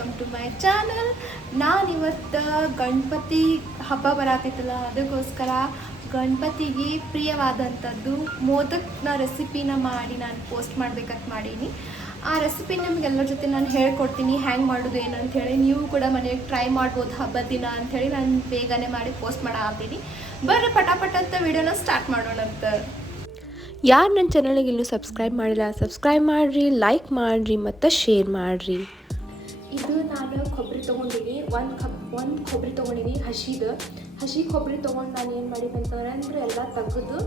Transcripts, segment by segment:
Welcome to my channel. ನಾನಿವತ್ತು ಗಣಪತಿ ಹಬ್ಬ ಬರತೈತಲ್ಲ, ಅದಕ್ಕೋಸ್ಕರ ಗಣಪತಿಗೆ ಪ್ರಿಯವಾದಂಥದ್ದು ಮೋದಕನ ರೆಸಿಪಿನ ಮಾಡಿ ನಾನು ಪೋಸ್ಟ್ ಮಾಡ್ಬೇಕಂತ ಮಾಡೀನಿ. ಆ ರೆಸಿಪಿ ನಿಮಗೆಲ್ಲರ ಜೊತೆ ನಾನು ಹೇಳ್ಕೊಡ್ತೀನಿ ಹ್ಯಾಂಗೆ ಮಾಡೋದು ಏನು ಅಂಥೇಳಿ. ನೀವು ಕೂಡ ಮನೆಗೆ ಟ್ರೈ ಮಾಡ್ಬೋದು ಹಬ್ಬದ ದಿನ ಅಂಥೇಳಿ ನಾನು ಬೇಗನೆ ಮಾಡಿ ಪೋಸ್ಟ್ ಮಾಡಾತೀನಿ. ಬರ್ರಿ ಪಟಾಪಟ ಅಂತ ವಿಡಿಯೋನ ಸ್ಟಾರ್ಟ್ ಮಾಡೋಣಂತ. ಯಾರು ನನ್ನ ಚಾನಲ್ಗೆ ಇನ್ನೂ ಸಬ್ಸ್ಕ್ರೈಬ್ ಮಾಡಿಲ್ಲ ಸಬ್ಸ್ಕ್ರೈಬ್ ಮಾಡಿರಿ, ಲೈಕ್ ಮಾಡಿರಿ ಮತ್ತು ಶೇರ್ ಮಾಡಿರಿ. ಇದು ನಾನು ಕೊಬ್ಬರಿ ತೊಗೊಂಡಿನಿ, ಒಂದು ಕೊಬ್ಬರಿ ತೊಗೊಂಡಿನಿ, ಹಸಿ ಕೊಬ್ಬರಿ ತೊಗೊಂಡು ನಾನು ಏನು ಮಾಡಿದ್ದೆ ಅಂತಂದ್ರೆ ಎಲ್ಲ ತೆಗೆದು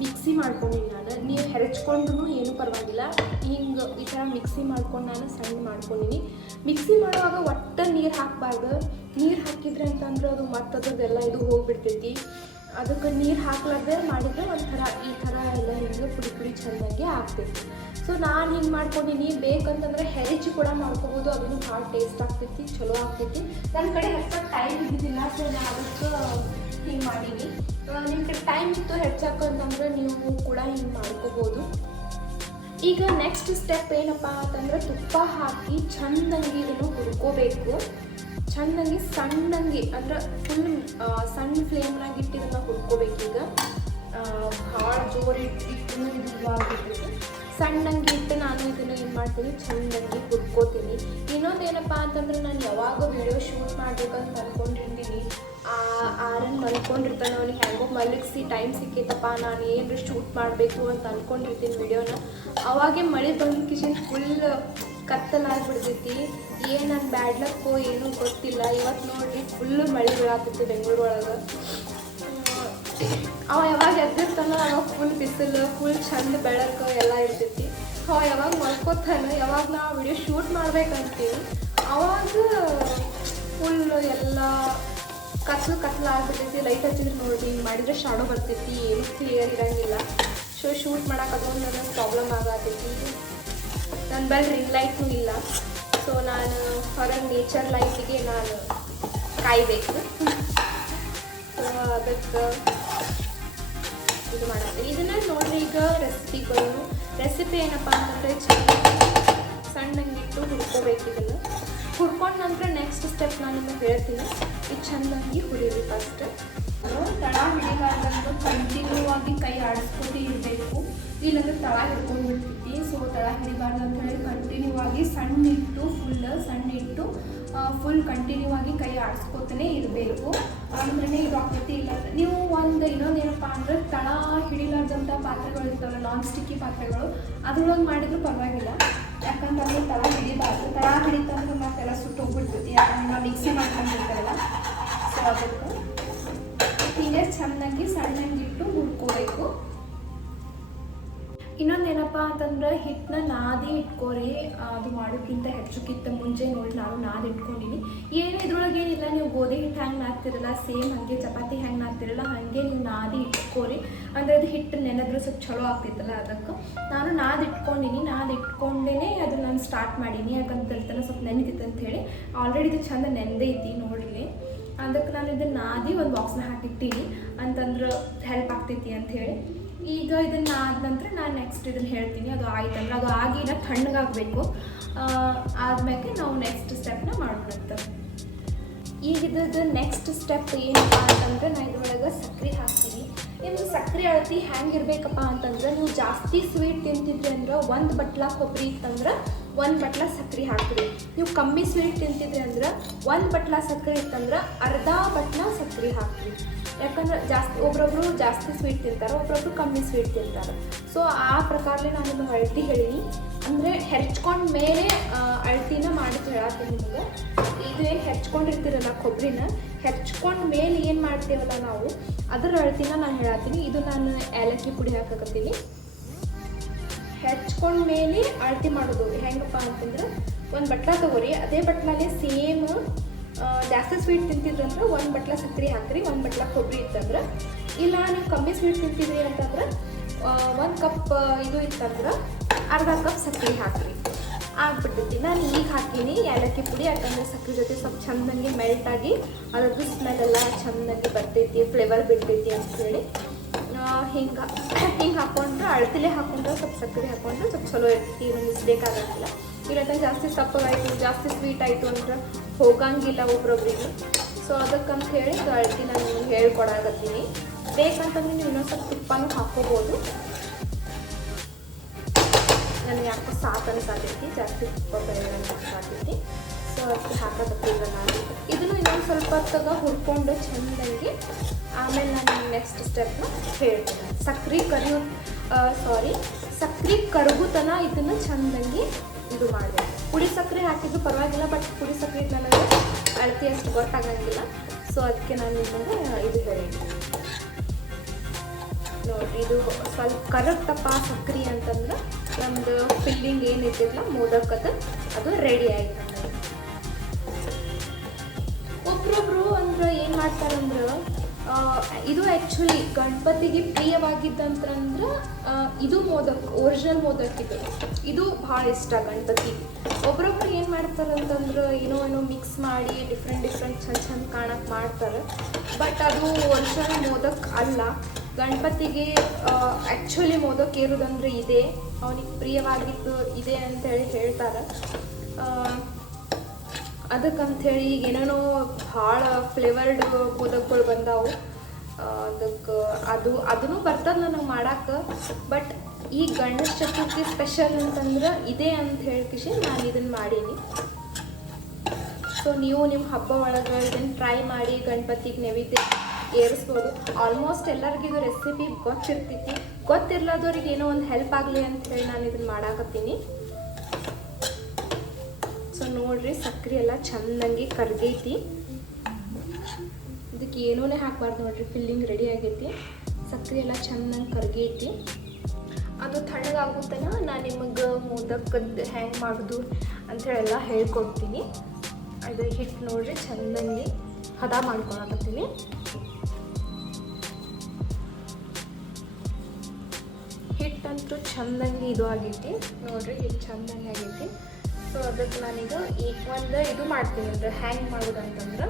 ಮಿಕ್ಸಿ ಮಾಡ್ಕೊಂಡಿನಿ. ನೀವು ಹೆರಚ್ಕೊಂಡ್ರೂ ಏನೂ ಪರವಾಗಿಲ್ಲ. ಹಿಂಗೆ ಈ ಥರ ಮಿಕ್ಸಿ ಮಾಡ್ಕೊಂಡು ನಾನು ಸಣ್ಣ ಮಾಡ್ಕೊಂಡಿನಿ. ಮಿಕ್ಸಿ ಮಾಡುವಾಗ ಒಟ್ಟು ನೀರು ಹಾಕಬಾರ್ದು. ನೀರು ಹಾಕಿದ್ರೆ ಅಂತಂದ್ರೆ ಅದು ಮತ್ತದ್ರದ್ದೆಲ್ಲ ಇದು ಹೋಗಿಬಿಡ್ತೈತಿ. ಅದಕ್ಕೆ ನೀರು ಹಾಕ್ಲಾರ್ದೆ ಮಾಡಿದರೆ ಒಂಥರ ಈ ಥರ ಎಲ್ಲ ಹಿಂಗೆ ಪುಡಿ ಚೆನ್ನಾಗಿ ಆಗ್ತೈತಿ. ಸೊ ನಾನು ಹಿಂಗೆ ಮಾಡ್ಕೊಂಡಿನಿ. ಬೇಕಂತಂದ್ರೆ ಹೆರಚಿ ಕೂಡ ಮಾಡ್ಕೊಬೋದು, ಅದನ್ನು ಭಾಳ ಟೇಸ್ಟ್ ಆಗ್ತೈತಿ, ಚಲೋ ಆಗ್ತೈತಿ. ನನ್ನ ಕಡೆ ಹೆಚ್ಚಾಗಿ ಟೈಮ್ ಇದ್ದಿದ್ದಿಲ್ಲ, ಸೊ ನಾನು ಅದಕ್ಕೆ ಹಿಂಗೆ ಮಾಡೀನಿ. ನಿಮ್ಮ ಕಡೆ ಟೈಮ್ ಇತ್ತು ಹೆಚ್ಚಾಕಂತಂದ್ರೆ ನೀವು ಕೂಡ ಹಿಂಗೆ ಮಾಡ್ಕೋಬೋದು. ಈಗ ನೆಕ್ಸ್ಟ್ ಸ್ಟೆಪ್ ಏನಪ್ಪ ಅಂತಂದ್ರೆ ತುಪ್ಪ ಹಾಕಿ ಚೆಂದಂಗಿ ಇದನ್ನು ಹುರ್ಕೋಬೇಕು. ಚೆನ್ನಾಗಿ ಸಣ್ಣಂಗೆ ಅಂದ್ರೆ ಫುಲ್ ಸಣ್ಣ ಫ್ಲೇಮ್ನಾಗ ಇಟ್ಟು ಇದನ್ನು ಹುರ್ಕೋಬೇಕೀಗ. ಭಾಳ ಜೋರು ಇಟ್ಟು ಇದು ಇದಾಗಿರ್ತೈತಿ. ಸಣ್ಣಂಗೆ ಇಟ್ಟು ನಾನು ಇದನ್ನು ಏನು ಮಾಡ್ತೀನಿ, ಚೆಂದಂಗೆ ಹುರ್ಕೋತೀನಿ. ಇನ್ನೊಂದೇನಪ್ಪ ಅಂತಂದ್ರೆ ನಾನು ಯಾವಾಗ ವಿಡಿಯೋ ಶೂಟ್ ಮಾಡ್ಬೇಕಂತ ಅಂದ್ಕೊಂಡಿರ್ತೀನಿ. ಆರನ್ನು ಮಲ್ಕೊಂಡಿರ್ತಾನೆ, ಅವನಿಗೆ ಹೆಂಗೋ ಮಲಗಿಸಿ ಟೈಮ್ ಸಿಕ್ಕೈತಪ್ಪ, ನಾನು ಏನರ ಶೂಟ್ ಮಾಡಬೇಕು ಅಂತ ಅಂದ್ಕೊಂಡಿರ್ತೀನಿ ವಿಡಿಯೋನ. ಅವಾಗೇ ಮಳೆ ಬಂದ ಕಿಶನ್ ಫುಲ್ ಕತ್ತಲಾಗ್ಬಿಡ್ತೈತಿ. ಏನು ನನ್ನ ಬ್ಯಾಡ್ ಲಕ್ಕೋ ಏನೂ ಗೊತ್ತಿಲ್ಲ. ಇವತ್ತು ನೋಡಿರಿ ಫುಲ್ಲು ಮಳೆ ಬೀಳಾತೈತಿ ಬೆಂಗಳೂರು ಒಳಗೆ. ಅವ ಯಾವಾಗ ಎದ್ದಿರ್ತಾನೋ ಅವಾಗ ಫುಲ್ ಬಿಸಿಲು, ಫುಲ್ ಚಂದ ಬೆಳಕು ಎಲ್ಲ ಇರ್ತೈತಿ. ಅವ ಯಾವಾಗ ಮಲ್ಕೋತಾನೆ, ಯಾವಾಗ ನಾವು ವಿಡಿಯೋ ಶೂಟ್ ಮಾಡ್ಬೇಕಂತೀವಿ ಅವಾಗ ಫುಲ್ ಎಲ್ಲ ಕತ್ಲಾಗ್ಬಿಡ್ತೈತಿ. ಲೈಟ್ ಹಚ್ಚಿದ್ರೆ ನೋಡಿ ಹಿಂಗೆ ಮಾಡಿದರೆ ಶಾಡೋ ಬರ್ತೈತಿ, ಏನು ಕ್ಲಿಯರ್ ಇರೋಂಗಿಲ್ಲ. ಸೊ ಶೂಟ್ ಮಾಡೋಕೆ ಅದೊಂದು ನನಗೆ ಪ್ರಾಬ್ಲಮ್ ಆಗತೈತಿ. ನನ್ನ ಬಳಿ ರಿಂಗ್ ಲೈಟ್ನೂ ಇಲ್ಲ, ಸೊ ನಾನು ಹೊರಗೆ ನೇಚರ್ ಲೈಟಿಗೆ ನಾನು ಕಾಯಬೇಕು. ಸೊ ಅದಕ್ಕೆ ಇದು ಮಾಡತ್ತೀನಿ. ಇದನ್ನು ನೋಡ್ರಿ, ಈಗ ರೆಸಿಪಿ ಏನಪ್ಪ ಅಂತಂದರೆ ಸಣ್ಣಂಗಿಟ್ಟು ಹುರ್ಕೋಬೇಕು. ಇದನ್ನು ಹುರ್ಕೊಂಡ ನಂತರ ನೆಕ್ಸ್ಟ್ ಸ್ಟೆಪ್ ನಾನು ನಿಮಗೆ ಹೇಳ್ತೀನಿ. ಇದು ಚೆಂದಂಗಿ ಹುರಿರಿ. ಫಸ್ಟ್ ತಳ ಹಿಡಿಬಾರ್ದಂದ್ರೆ ಕಂಟಿನ್ಯೂ ಆಗಿ ಕೈ ಆಡಿಸ್ಕೊಂಡು ಇರಬೇಕು, ಇಲ್ಲಾಂದ್ರೆ ತಳ ಹಿಡ್ಕೊಂಡು ಬಿಡ್ತೈತಿ. ಸೊ ತಳ ಹಿಡಿಬಾರ್ದು ಅಂತ ಹೇಳಿ ಕಂಟಿನ್ಯೂ ಆಗಿ ಸಣ್ಣ ಇಟ್ಟು ಫುಲ್ ಕಂಟಿನ್ಯೂ ಆಗಿ ಕೈ ಆಡಿಸ್ಕೋತಾನೆ ಇರಬೇಕು. ಅಂದ್ರೆ ಇದು ಆಗ್ತೈತಿ. ಇಲ್ಲ ನೀವು ಇನ್ನೊಂದೇನಪ್ಪ ಅಂದ್ರೆ ತಳ ಹಿಡಿಲಾರ್ದಂಥ ಪಾತ್ರೆಗಳು ಇರ್ತಾವಲ್ಲ, ನಾನ್ ಸ್ಟಿಕ್ಕಿ ಪಾತ್ರೆಗಳು, ಅದ್ರೊಳಗೆ ಮಾಡಿದ್ರು ಪರವಾಗಿಲ್ಲ. ಯಾಕಂತಂದ್ರೆ ತಳ ಹಿಡಿಬಾರ್ದು. ತಳ ಹಿಡಿತಂದ್ರೆ ಮತ್ತೆಲ್ಲ ಸುಟ್ಟು ಹೋಗ್ಬಿಡ್ತೈತಿ, ಯಾಕಂದ್ರೆ ನಾವು ಮಿಕ್ಸಿ ಮಾಡ್ಕೊಂಡಿರ್ತಾರಲ್ಲ. ಸೊ ಅದಕ್ಕೆ ಹೀಗೆ ಚೆನ್ನಾಗಿ ಸಣ್ಣಂಗಿಟ್ಟು ಹುರ್ಕೋಬೇಕು. ಇನ್ನೊಂದೇನಪ್ಪ ಅಂತಂದ್ರೆ ಹಿಟ್ಟನ್ನ ನಾದಿ ಇಟ್ಕೋರಿ. ಅದು ಮಾಡೋಕ್ಕಿಂತ ಹೆಚ್ಚಕ್ಕಿಂತ ಮುಂಚೆ ನೋಡಿ ನಾನು ನಾದಿ ಇಟ್ಕೊಂಡಿನಿ. ಏನು ಇದ್ರೊಳಗೆ ಏನಿಲ್ಲ, ನೀವು ಗೋಧಿ ಹಿಟ್ಟು ಹೆಂಗೆ ನಾದ್ತಿರಲ್ಲ ಸೇಮ್ ಹಾಗೆ ಚಪಾತಿ ಹೆಂಗೆ ನಾದ್ತಿರಲ್ಲ ಹಾಗೆ ನೀವು ನಾದಿ ಇಟ್ಕೋರಿ. ಅಂದರೆ ಅದು ಹಿಟ್ಟು ನೆನೆದ್ರೆ ಸ್ವಲ್ಪ ಚಲೋ ಆಗ್ತೈತಲ್ಲ, ಅದಕ್ಕೆ ನಾನು ನಾದಿ ಇಟ್ಕೊಂಡೇ ಅದನ್ನು ನಾನು ಸ್ಟಾರ್ಟ್ ಮಾಡೀನಿ. ಯಾಕಂತ ಹೇಳ್ತಾನೆ ಸ್ವಲ್ಪ ನೆನಿತೈತೆ ಅಂತ ಹೇಳಿ. ಆಲ್ರೆಡಿ ಇದು ಚಂದ ನೆನೆದೈತಿ ನೋಡ್ರಿ. ಅದಕ್ಕೆ ನಾನು ಇದನ್ನು ನಾದಿ ಒಂದು ಬಾಕ್ಸ್ನ ಹಾಕಿಟ್ಟಿನಿ, ಅಂತಂದ್ರೆ ಹೆಲ್ಪ್ ಆಗ್ತೈತಿ ಅಂಥೇಳಿ. ಈಗ ಇದನ್ನು ಆದ ನಂತರ ನಾನು ನೆಕ್ಸ್ಟ್ ಇದನ್ನು ಹೇಳ್ತೀನಿ. ಅದು ಆಯ್ತಂದ್ರೆ ಅದು ಆಗಿನ ತಣ್ಣಗಾಗಬೇಕು. ಆದ್ಮೇಲೆ ನಾವು ನೆಕ್ಸ್ಟ್ ಸ್ಟೆಪ್ನ ಮಾಡೋಣಂತ. ಈಗ ಇದ್ರದ್ದು ನೆಕ್ಸ್ಟ್ ಸ್ಟೆಪ್ ಏನಪ್ಪ ಅಂತಂದ್ರೆ ನಾನು ಇದ್ರೊಳಗೆ ಸಕ್ಕರೆ ಹಾಕ್ತೀನಿ. ನಿಮ್ಗೆ ಸಕ್ಕರೆ ಅಳತಿ ಹೆಂಗಿರ್ಬೇಕಪ್ಪ ಅಂತಂದ್ರೆ, ನೀವು ಜಾಸ್ತಿ ಸ್ವೀಟ್ ತಿಂತಿದ್ರಿ ಅಂದ್ರೆ 1 ಬಟ್ಲ ಕೊಬ್ಬರಿ ಇತ್ತಂದ್ರೆ 1 ಬಟ್ಲ ಸಕ್ಕರೆ ಹಾಕ್ರಿ. ನೀವು ಕಮ್ಮಿ ಸ್ವೀಟ್ ತಿಂತಿದ್ರಿ ಅಂದ್ರೆ 1 ಬಟ್ಲ ಸಕ್ಕರೆ ಇತ್ತಂದ್ರೆ ಅರ್ಧ ಬಟ್ಲ ಸಕ್ಕರೆ ಹಾಕ್ರಿ. ಯಾಕಂದ್ರೆ ಒಬ್ರೊಬ್ರು ಜಾಸ್ತಿ ಸ್ವೀಟ್ ತಿಂತಾರೆ, ಒಬ್ರೊಬ್ರು ಕಮ್ಮಿ ಸ್ವೀಟ್ ತಿಂತಾರೆ. ಸೊ ಆ ಪ್ರಕಾರಲೇ ನಾನು ನಿಮಗೆ ಅಳತಿ ಹೇಳೀನಿ. ಅಂದರೆ ಹೆಚ್ಕೊಂಡ ಮೇಲೆ ಅಳತಿನ ಮಾಡಿ ಹೇಳತ್ತೀನಿ ನಿಮಗೆ. ಇದು ಏನು ಹೆಚ್ಕೊಂಡಿರ್ತೀರಲ್ಲ ಕೊಬ್ಬರಿನ, ಹೆಚ್ಕೊಂಡ ಮೇಲೆ ಏನು ಮಾಡ್ತೀವಲ್ಲ ನಾವು, ಅದರ ಅಳತಿನ ನಾನು ಹೇಳತ್ತೀನಿ. ಇದು ನಾನು ಏಲಕ್ಕಿ ಪುಡಿ ಹಾಕಕತ್ತೀನಿ. ಹೆಚ್ಕೊಂಡ ಮೇಲೆ ಅಳತಿ ಮಾಡೋದು ಹೆಂಗಪ್ಪ ಅಂತಂದ್ರೆ, 1 ಬಟ್ಲ ತಗೋರಿ. ಅದೇ ಬಟ್ಲಲ್ಲೇ ಸೇಮ್ ಜಾಸ್ತಿ ಸ್ವೀಟ್ ತಿಂತಿದ್ರಂದ್ರೆ 1 ಬಟ್ಲ ಸಕ್ಕರೆ ಹಾಕ್ರಿ, 1 ಬಟ್ಲ ಕೊಬ್ಬರಿ ಇತ್ತಂದ್ರೆ. ಇಲ್ಲ ನೀವು ಕಮ್ಮಿ ಸ್ವೀಟ್ ತಿಂತಿದ್ರಿ ಅಂತಂದ್ರೆ 1 ಕಪ್ ಇದು ಇತ್ತಂದ್ರೆ ಅರ್ಧ ಕಪ್ ಸಕ್ಕರೆ ಹಾಕ್ರಿ, ಆಗ್ಬಿಡ್ತೈತಿ. ನಾನು ಈಗ ಹಾಕೀನಿ ಏಲಕ್ಕಿ ಪುಡಿ, ಯಾಕಂದರೆ ಸಕ್ಕರೆ ಜೊತೆ ಸ್ವಲ್ಪ ಚೆಂದಂಗೆ ಮೆಲ್ಟಾಗಿ ಅದ್ರದ್ದು ಸ್ಮೆಲ್ ಎಲ್ಲ ಚೆಂದಾಗಿ ಬರ್ತೈತಿ, ಫ್ಲೇವರ್ ಬಿಡ್ತೈತಿ ಅಂಥೇಳಿ ಹಿಂಗೆ ಹಾಕ್ಕೊಂಡ್ರೆ, ಅಳತಿಲೇ ಹಾಕ್ಕೊಂಡ್ರೆ ಸ್ವಲ್ಪ ಸಕ್ಕರೆ ಹಾಕ್ಕೊಂಡ್ರೆ ಸ್ವಲ್ಪ ಚಲೋ ಇರ್ತೈತಿ, ಏನು ಮಿಸ್ಬೇಕಾಗಂಗಿಲ್ಲ. ಇಲ್ಲಂತ ಜಾಸ್ತಿ ಸಪ್ಪಗಾಯಿತು ಜಾಸ್ತಿ ಸ್ವೀಟ್ ಆಯಿತು ಅಂದ್ರೆ ಹೋಗಂಗಿಲ್ಲ ಒಬ್ರೊಬ್ರಿಗೆ. ಸೊ ಅದಕ್ಕಂತ ಹೇಳಿ ಅಳತಿ ನಾನು ನಿಮ್ಗೆ ಹೇಳ್ಕೊಡಾಕತ್ತೀನಿ. ಬೇಕಂತಂದ್ರೆ ನೀವು ಇನ್ನೊಂದು ಸ್ವಲ್ಪ ತುಪ್ಪನೂ ಹಾಕ್ಕೋಬೋದು. ನನಗೆ ಯಾಕೋ ಸಾಕು ಅನ್ಸಾತೈತಿ, ಜಾಸ್ತಿ ತುಪ್ಪ ಬೇಡ ಅನ್ಸಾತೈತಿ. ಸೊ ಅದಕ್ಕೆ ಹಾಕೋದಕ್ಕಿಲ್ಲ ನಾನು ಇದನ್ನು ಇನ್ನೊಂದು ಸ್ವಲ್ಪ ಹೊತ್ತಾಗ ಹುರ್ಕೊಂಡು ಚೆಂದಾಗಿ ಆಮೇಲೆ ನಾನು ನೆಕ್ಸ್ಟ್ ಸ್ಟೆಪ್ನ ಹೇಳ್ತೀನಿ. ಸಕ್ರೆ ಕರಗುತನ ಇದನ್ನು ಚೆಂದಾಗಿ ಇದು ಮಾಡಬೇಕು. ಪುಡಿ ಸಕ್ಕರೆ ಹಾಕಿದ್ದು ಪರವಾಗಿಲ್ಲ, ಬಟ್ ಪುಡಿ ಸಕ್ಕರೆ ನನಗೆ ಅಳತೆ ಅಷ್ಟು ಗೊತ್ತಾಗಂಗಿಲ್ಲ. ಸೊ ಅದಕ್ಕೆ ನಾನು ನಿಮಗೆ ಇದು ಹೇಳಿ ನೋಡಿರಿ, ಇದು ಸ್ವಲ್ಪ ಕರಗ್ತಪ್ಪ ಸಕ್ರೆ ಅಂತಂದ್ರೆ ನಮ್ಮದು ಫಿಲ್ಲಿಂಗ್ ಏನಿರ್ತಿಲ್ಲ ಮೋದಕದ ಅದು ರೆಡಿ ಆಯ್ತು. ಒಬ್ರೊಬ್ರು ಅಂದ್ರೆ ಏನು ಮಾಡ್ತಾರಂದ್ರೆ ಇದು ಆ್ಯಕ್ಚುಲಿ ಗಣಪತಿಗೆ ಪ್ರಿಯವಾಗಿದ್ದಂತಂದ್ರೆ ಇದು ಮೋದಕ್, ಒರಿಜಿನಲ್ ಮೋದಕ್ ಇದು ಭಾಳ ಇಷ್ಟ ಗಣಪತಿಗೆ. ಒಬ್ರೊಬ್ರು ಏನು ಮಾಡ್ತಾರಂತಂದ್ರೆ ಏನೋ ಮಿಕ್ಸ್ ಮಾಡಿ ಡಿಫ್ರೆಂಟ್ ಚಂದ ಕಾಣಕ್ಕೆ ಮಾಡ್ತಾರೆ. ಬಟ್ ಅದು ಒರಿಜಿನಲ್ ಮೋದಕ್ ಅಲ್ಲ. ಗಣಪತಿಗೆ ಆ್ಯಕ್ಚುಲಿ ಮೋದಕ್ ಇರೋದಂದ್ರೆ ಇದೆ, ಅವನಿಗೆ ಪ್ರಿಯವಾಗಿದ್ದು ಇದೆ ಅಂತೇಳಿ ಹೇಳ್ತಾರೆ. ಅದಕ್ಕಂಥೇಳಿ ಈಗ ಏನೇನೋ ಭಾಳ ಫ್ಲೇವರ್ಡ್ ಮೋದಕಗಳು ಬಂದಾವು. ಅದಕ್ಕೆ ಅದನ್ನು ಬರ್ತದೆ ನನಗೆ ಮಾಡೋಕ್ಕೆ. ಬಟ್ ಈ ಗಣೇಶ ಚತುರ್ಥಿ ಸ್ಪೆಷಲ್ ಅಂತಂದ್ರೆ ಇದೆ ಅಂತ ಹೇಳ್ಕಿಸಿ ನಾನು ಇದನ್ನು ಮಾಡೀನಿ. ಸೊ ನೀವು ನಿಮ್ಮ ಹಬ್ಬ ಒಳಗೆ ಇದನ್ನು ಟ್ರೈ ಮಾಡಿ ಗಣಪತಿಗೆ ನೈವೇದ್ಯ ಏರಿಸ್ಬೋದು. ಆಲ್ಮೋಸ್ಟ್ ಎಲ್ಲರಿಗೂ ಇದು ರೆಸಿಪಿ ಗೊತ್ತಿರ್ತೈತಿ. ಗೊತ್ತಿರ್ಲಾದವ್ರಿಗೆ ಏನೋ ಒಂದು ಹೆಲ್ಪ್ ಆಗಲಿ ಅಂತ ಹೇಳಿ ನಾನು ಇದನ್ನು ಮಾಡಾಕತ್ತೀನಿ. ಸೊ ನೋಡ್ರಿ, ಸಕ್ಕರೆ ಎಲ್ಲ ಚೆಂದಂಗೆ ಕರ್ಗೈತಿ. ಇದಕ್ಕೆ ಏನೂ ಹಾಕ್ಬಾರ್ದು ನೋಡ್ರಿ, ಫಿಲ್ಲಿಂಗ್ ರೆಡಿ ಆಗೈತಿ. ಸಕ್ಕರೆ ಎಲ್ಲ ಚೆಂದಂಗೆ ಕರ್ಗೈತಿ. ಅದು ತಣ್ಣಗಾಗುತ್ತನ ನಾನು ನಿಮಗೆ ಮೋದಕದ್ದು ಹ್ಯಾಂಗೆ ಮಾಡೋದು ಅಂಥೇಳೆಲ್ಲ ಹೇಳ್ಕೊಡ್ತೀನಿ. ಅದು ಹಿಟ್ಟು ನೋಡ್ರಿ ಚೆಂದಂಗೆ ಹದ ಮಾಡ್ಕೊಳಕತ್ತೀನಿ. ಹಿಟ್ಟಂತೂ ಚೆಂದಂಗೆ ಇದು ಆಗೈತಿ ನೋಡ್ರಿ, ಹಿಟ್ಟು ಚೆಂದಂಗೆ ಆಗೈತಿ. ಸೊ ಅದಕ್ಕೆ ನಾನೀಗ ಇದು ಮಾಡ್ತೀನಿ ಅಂದರೆ ಹ್ಯಾಂಗ್ ಮಾಡೋದು ಅಂತಂದ್ರೆ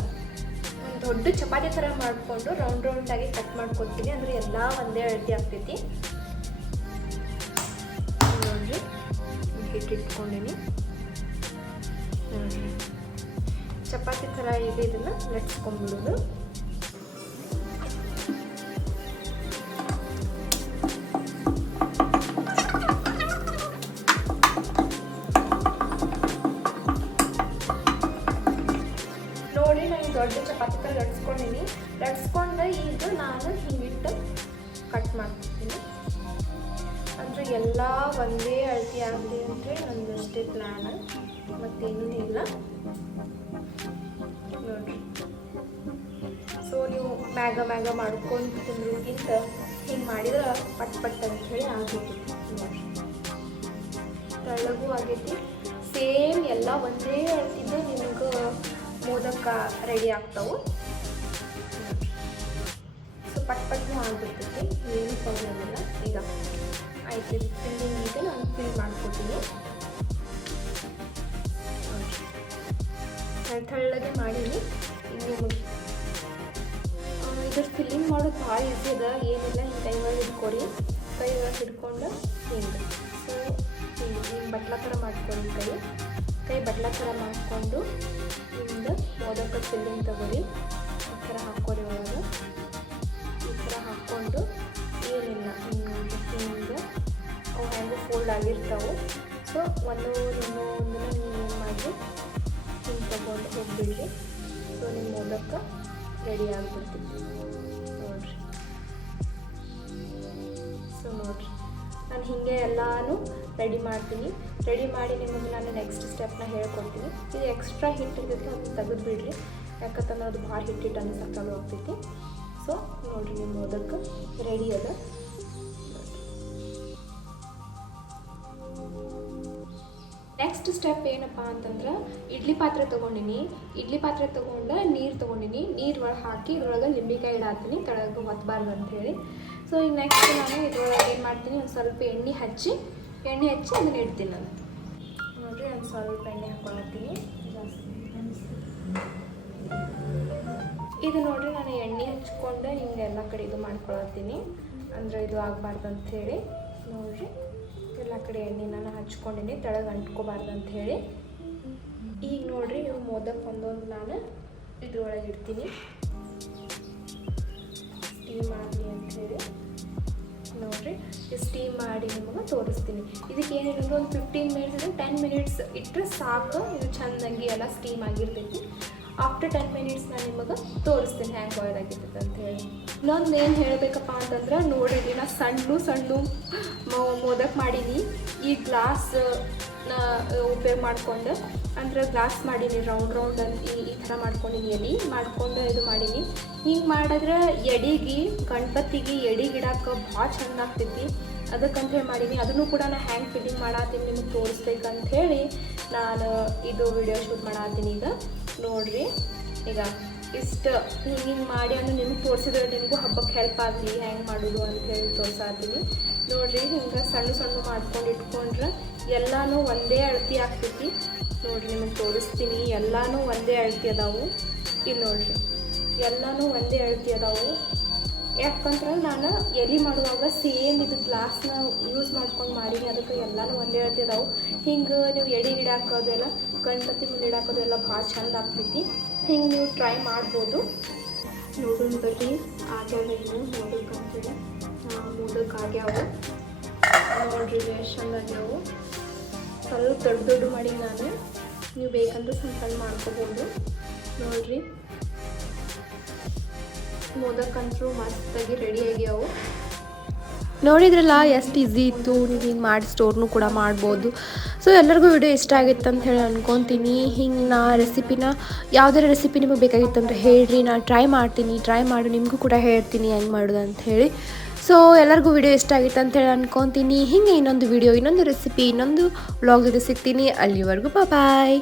ಒಂದು ದೊಡ್ಡ ಚಪಾತಿ ಥರ ಮಾಡಿಕೊಂಡು ರೌಂಡಾಗಿ ಕಟ್ ಮಾಡ್ಕೊತೀನಿ. ಅಂದರೆ ಎಲ್ಲ ಒಂದೇ ಅಳತೆ ಆಗ್ತೈತಿ. ನೋಡಿರಿ, ಹಿಟ್ಟು ಇಟ್ಕೊಂಡೀನಿ ನೋಡಿರಿ, ಚಪಾತಿ ಥರ ಇದೆ. ಇದನ್ನು ಲಟ್ಸ್ಕೊಂಡ್ಬಿಡೋದು. ನೋಡಿ, ನಾನು ದೊಡ್ಡ ಚಪಾತಿ ಥರ ಲಟ್ಸ್ಕೊಂಡೀನಿ. ಲಟ್ಸ್ಕೊಂಡು ಇದು ನಾನು ಹಿಂಗಿಟ್ಟು ಕಟ್ ಮಾಡ್ತೀನಿ. ಅಂದರೆ ಎಲ್ಲ ಒಂದೇ ಅಳತೆ ಆಗಲಿ ಅಂತೇಳಿ ನಂದು ಅಷ್ಟೇ ಪ್ಲ್ಯಾನ್, ಮತ್ತೇನೂ ಇಲ್ಲ ನೋಡಿರಿ. ಸೊ ನೀವು ಮ್ಯಾಗ ಮಾಡ್ಕೊಂಡು ತಿನ್ನೋದಕ್ಕಿಂತ ಹಿಂಗೆ ಮಾಡಿದ್ರೆ ಪಟ್ ಅಂತ ಹೇಳಿ ಆಗ್ತೈತಿ ನೋಡಿರಿ. ತೆಳ್ಳಗೂ ಆಗೈತಿ. ಸೇಮ್ ಎಲ್ಲ ಒಂದೇ ಅಳತಿದ್ದು ನಿಮ್ಗೆ ಮೋದಕ ರೆಡಿ ಆಗ್ತಾವೆ. ಸೊ ಪಟ್ನೂ ಆಗ್ಬಿಡ್ತೈತಿ, ಏನು ಪ್ರಾಬ್ಲಮ್ ಇಲ್ಲ. ಈಗ ಆಯ್ತು, ಫಿಲ್ಲಿಂಗ್ ಈಗ ನಾನು ಫಿಲ್ ಮಾಡ್ಕೊತೀನಿ. ತೆಳ್ಳಗೆ ಮಾಡೀನಿ. ನಿಮಗೆ ಇದ್ರ ಫಿಲ್ಲಿಂಗ್ ಮಾಡೋದು ಭಾಳ ಈಸಿ ಅದ, ಏನಿಲ್ಲ. ಹಿಂಗೆ ಕೈ ಒಳಗೆ ಹಿಡ್ಕೊಡಿ, ಕೈ ಒಳಗೆ ಹಿಡ್ಕೊಂಡು ಹಿಂಗೆ. ಸೊ ಹಿಂಗೆ ಬಟ್ಲ ಥರ ಮಾಡ್ಕೊಳ್ಳಿ. ಕೈ ಬಟ್ಲ ಥರ ಮಾಡಿಕೊಂಡು ಹಿಂಗೆ ಮೋದಕ ಫಿಲ್ಲಿಂಗ್ ತಗೊಳ್ಳಿ. ಈ ಥರ ಹಾಕ್ಕೊಡಿ ಒಳಗೆ. ಈ ಥರ ಹಾಕ್ಕೊಂಡು ಏನಿಲ್ಲ ಹಿಂಗೆ ಅವು ಹೆಂಗೆ ಫೋಲ್ಡ್ ಆಗಿರ್ತಾವೆ. ಸೊ ಒಂದೊಂದನ್ನ ನೀವು ಏನು ಮಾಡಿ ಹಿಂಗೆ ತಗೊಂಡು ಹೋಗ್ಬಿಡ್ರಿ. ಸೊ ನಿಮ್ಮ ಮೋದಕ ರೆಡಿ ಆಗಿಬಿಡ್ತೈತಿ ನೋಡಿರಿ. ಸೊ ನೋಡಿರಿ, ನಾನು ಹೀಗೆ ಎಲ್ಲನೂ ರೆಡಿ ಮಾಡ್ತೀನಿ. ರೆಡಿ ಮಾಡಿ ನಿಮಗೆ ನಾನು ನೆಕ್ಸ್ಟ್ ಸ್ಟೆಪ್ನ ಹೇಳ್ಕೊಡ್ತೀನಿ. ಇದು ಎಕ್ಸ್ಟ್ರಾ ಹಿಟ್ಟು ಇರ್ತೈತಿ, ಅದನ್ನು ತೆಗೆದುಬಿಡ್ರಿ. ಯಾಕಂತಂದ್ರೆ ಅದು ಭಾಳ ಹಿಟ್ಟು ಅನ್ನಿಸಕ್ಕಾಗ ಹೋಗ್ತೈತಿ. ಸೊ ನೋಡಿರಿ, ನಿಮ್ಮ ಮೋದಕ ರೆಡಿ ಅದ. ನೆಕ್ಸ್ಟ್ ಸ್ಟೆಪ್ ಏನಪ್ಪ ಅಂತಂದ್ರೆ ಇಡ್ಲಿ ಪಾತ್ರೆ ತೊಗೊಂಡಿನಿ. ಇಡ್ಲಿ ಪಾತ್ರೆ ತೊಗೊಂಡು ನೀರು ತೊಗೊಂಡಿನಿ. ನೀರು ಒಳಗೆ ಹಾಕಿ ಇದ್ರೊಳಗೆ ಲಿಂಬೆಕಾಯಿ ಇಡಾತೀನಿ, ಕೆಳಗೆ ಒತ್ತಬಾರ್ದು ಅಂಥೇಳಿ. ಸೊ ಈಗ ನೆಕ್ಸ್ಟ್ ನಾನು ಇದ್ರೊಳಗೆ ಏನು ಮಾಡ್ತೀನಿ, ಒಂದು ಸ್ವಲ್ಪ ಎಣ್ಣೆ ಹಚ್ಚಿ ಅದನ್ನು ಇಡ್ತೀನಿ. ನಾನು ನೋಡಿರಿ, ಒಂದು ಸ್ವಲ್ಪ ಎಣ್ಣೆ ಹಾಕ್ಕೊಳತ್ತೀನಿ ಜಾಸ್ತಿ. ಇದು ನೋಡಿರಿ, ನಾನು ಎಣ್ಣೆ ಹಚ್ಕೊಂಡು ಹಿಂಗೆ ಎಲ್ಲ ಕಡೆ ಇದು ಮಾಡ್ಕೊಳತ್ತೀನಿ. ಅಂದರೆ ಇದು ಆಗಬಾರ್ದು ಅಂಥೇಳಿ ನೋಡಿರಿ. ಎಲ್ಲ ಕಡೆ ಎಣ್ಣೆ ನಾನು ಹಚ್ಕೊಂಡಿನಿ ತೆಳಗೆ ಅಂಟ್ಕೋಬಾರ್ದು ಅಂಥೇಳಿ. ಈಗ ನೋಡಿರಿ ಇವು ಮೋದಕ್ ಒಂದೊಂದು ನಾನು ಇದ್ರೊಳಗೆ ಇಡ್ತೀನಿ ಸ್ಟೀಮ್ ಆಗಲಿ ಅಂಥೇಳಿ. ನೋಡಿರಿ ಸ್ಟೀಮ್ ಮಾಡಿ ನಿಮಗೆ ತೋರಿಸ್ತೀನಿ. ಇದಕ್ಕೆ ಏನಿರೋದು ಒಂದು 15 ಮಿನಿಟ್ಸ್ 10 ಮಿನಿಟ್ಸ್ ಇಟ್ಟರೆ ಸಾಕು. ಇದು ಚೆಂದಂಗಿ ಎಲ್ಲ ಸ್ಟೀಮ್ ಆಗಿರ್ತೈತಿ. ಆಫ್ಟರ್ 10 ಮಿನಿಟ್ಸ್ ನಾನು ನಿಮಗೆ ತೋರಿಸ್ತೀನಿ ಹ್ಯಾಂಗೆ ಬಾಯ್ಲ್ ಆಗಿರ್ತೈತೆ ಅಂಥೇಳಿ. ಇನ್ನೊಂದು ಏನು ಹೇಳಬೇಕಪ್ಪ ಅಂತಂದ್ರೆ ನೋಡಿರಿ ನಾನು ಸಣ್ಣ ಮೋದಕ್ ಮಾಡೀನಿ. ಈ ಗ್ಲಾಸ್ ಉಪಯೋಗ ಮಾಡ್ಕೊಂಡು ಅಂದ್ರೆ ಗ್ಲಾಸ್ ಮಾಡೀನಿ ರೌಂಡ್ ಈ ಥರ ಮಾಡ್ಕೊಂಡಿನಿ. ಎಡೆ ಮಾಡ್ಕೊಂಡು ಇದು ಮಾಡೀನಿ. ಹಿಂಗೆ ಮಾಡಿದ್ರೆ ಎಡೆಗೆ ಗಣಪತಿಗೆ ಎಡೆಗಿಡಕ್ಕೆ ಭಾಳ ಚಂದ ಆಗ್ತೈತಿ. ಅದಕ್ಕಂತೇಳಿ ಮಾಡೀನಿ. ಅದನ್ನು ಕೂಡ ನಾನು ಹ್ಯಾಂಗೆ ಫಿಲ್ಲಿಂಗ್ ಮಾಡತ್ತೀನಿ ನಿಮಗೆ ತೋರಿಸ್ಬೇಕಂಥೇಳಿ ನಾನು ಇದು ವಿಡಿಯೋ ಶೂಟ್ ಮಾಡತ್ತೀನಿ. ಈಗ ನೋಡಿರಿ ಈಗ ಇಷ್ಟು ಹಿಂಗೆ ಮಾಡಿ ಅಂದ್ರೆ ನಿಮ್ಗೆ ತೋರಿಸಿದ್ರೆ ನಿಮಗೂ ಹಬ್ಬಕ್ಕೆ ಹೆಲ್ಪ್ ಆಗಲಿ ಹೆಂಗೆ ಮಾಡೋದು ಅಂಥೇಳಿ ತೋರಿಸಾತೀನಿ. ನೋಡಿರಿ ಹಿಂಗೆ ಸಣ್ಣ ಮಾಡ್ಕೊಂಡು ಇಟ್ಕೊಂಡ್ರೆ ಎಲ್ಲನೂ ಒಂದೇ ಅಳತಿ ಆಗ್ತೈತಿ. ನೋಡಿರಿ ನಿಮಗೆ ತೋರಿಸ್ತೀನಿ. ಎಲ್ಲನೂ ಒಂದೇ ಅಳತಿ ಅದಾವು. ಇಲ್ಲಿ ನೋಡಿರಿ ಎಲ್ಲನೂ ಒಂದೇ ಅಳತಿ ಅದಾವು. ಯಾಕಂದ್ರೆ ನಾನು ಎಲೆ ಮಾಡುವಾಗ ಸೇಮ್ ಇದು ಗ್ಲಾಸ್ನ ಯೂಸ್ ಮಾಡ್ಕೊಂಡು ಮಾಡೀನಿ. ಅದಕ್ಕೆ ಎಲ್ಲನೂ ಒಂದೇ ಅಳತಿ ಅದಾವು. ಹಿಂಗೆ ನೀವು ಎಡೆ ಗಿಡ ಹಾಕೋದೆಲ್ಲ ಗಣಪತಿ ಮುಂದೆ ಇಡಾಕೋದು ಎಲ್ಲ ಭಾಳ ಚಂದ ಆಗ್ತೈತಿ. ಹಿಂಗೆ ನೀವು ಟ್ರೈ ಮಾಡ್ಬೋದು. ನೋಡೋಣ ಬರ್ರಿ ಆಗ್ಯಾವ ನೀವು ನೋಡೋಕ್ಕಂತೇಳಿ. ಮೋದಕ್ ಆಗ್ಯಾವು ನೋಡ್ರಿ ಎಷ್ಟು ಚಂದ ಆಗ್ಯಾವು. ಸ್ವಲ್ಪ ದೊಡ್ಡ ಮಾಡಿ ನಾನು ನೀವು ಬೇಕಂದ್ರೆ ಸಣ್ಣ ಮಾಡ್ಕೋಬೋದು. ನೋಡಿರಿ ಮೋದಕ್ಕಂತೂ ಮಸ್ತಾಗಿ ರೆಡಿ ಆಗ್ಯಾವು. ನೋಡಿದ್ರಲ್ಲ ಎಷ್ಟು ಈಸಿ ಇತ್ತು. ನೀವು ಹಿಂಗೆ ಮಾಡಿ ಸ್ಟೋರ್ನು ಕೂಡ ಮಾಡ್ಬೋದು. ಸೊ ಎಲ್ಲರಿಗೂ ವಿಡಿಯೋ ಇಷ್ಟ ಆಗಿತ್ತು ಅಂತ ಹೇಳಿ ಅನ್ಕೊತೀನಿ. ಹಿಂಗೆ ನಾ ರೆಸಿಪಿನ ಯಾವುದೇ ರೆಸಿಪಿ ನಿಮಗೆ ಬೇಕಾಗಿತ್ತು ಅಂದರೆ ಹೇಳ್ರಿ, ನಾನು ಟ್ರೈ ಮಾಡಿ ನಿಮಗೂ ಕೂಡ ಹೇಳ್ತೀನಿ ಹೆಂಗೆ ಮಾಡೋದು ಅಂಥೇಳಿ. ಸೊ ಎಲ್ಲರಿಗೂ ವಿಡಿಯೋ ಇಷ್ಟ ಆಗಿತ್ತು ಅಂತೇಳಿ ಅನ್ಕೊತೀನಿ. ಹಿಂಗೆ ಇನ್ನೊಂದು ವಿಡಿಯೋ ಇನ್ನೊಂದು ರೆಸಿಪಿ ಇನ್ನೊಂದು ವ್ಲಾಗ್ ಜೊತೆ ಸಿಗ್ತೀನಿ. ಅಲ್ಲಿವರೆಗೂ ಬಾಯ್.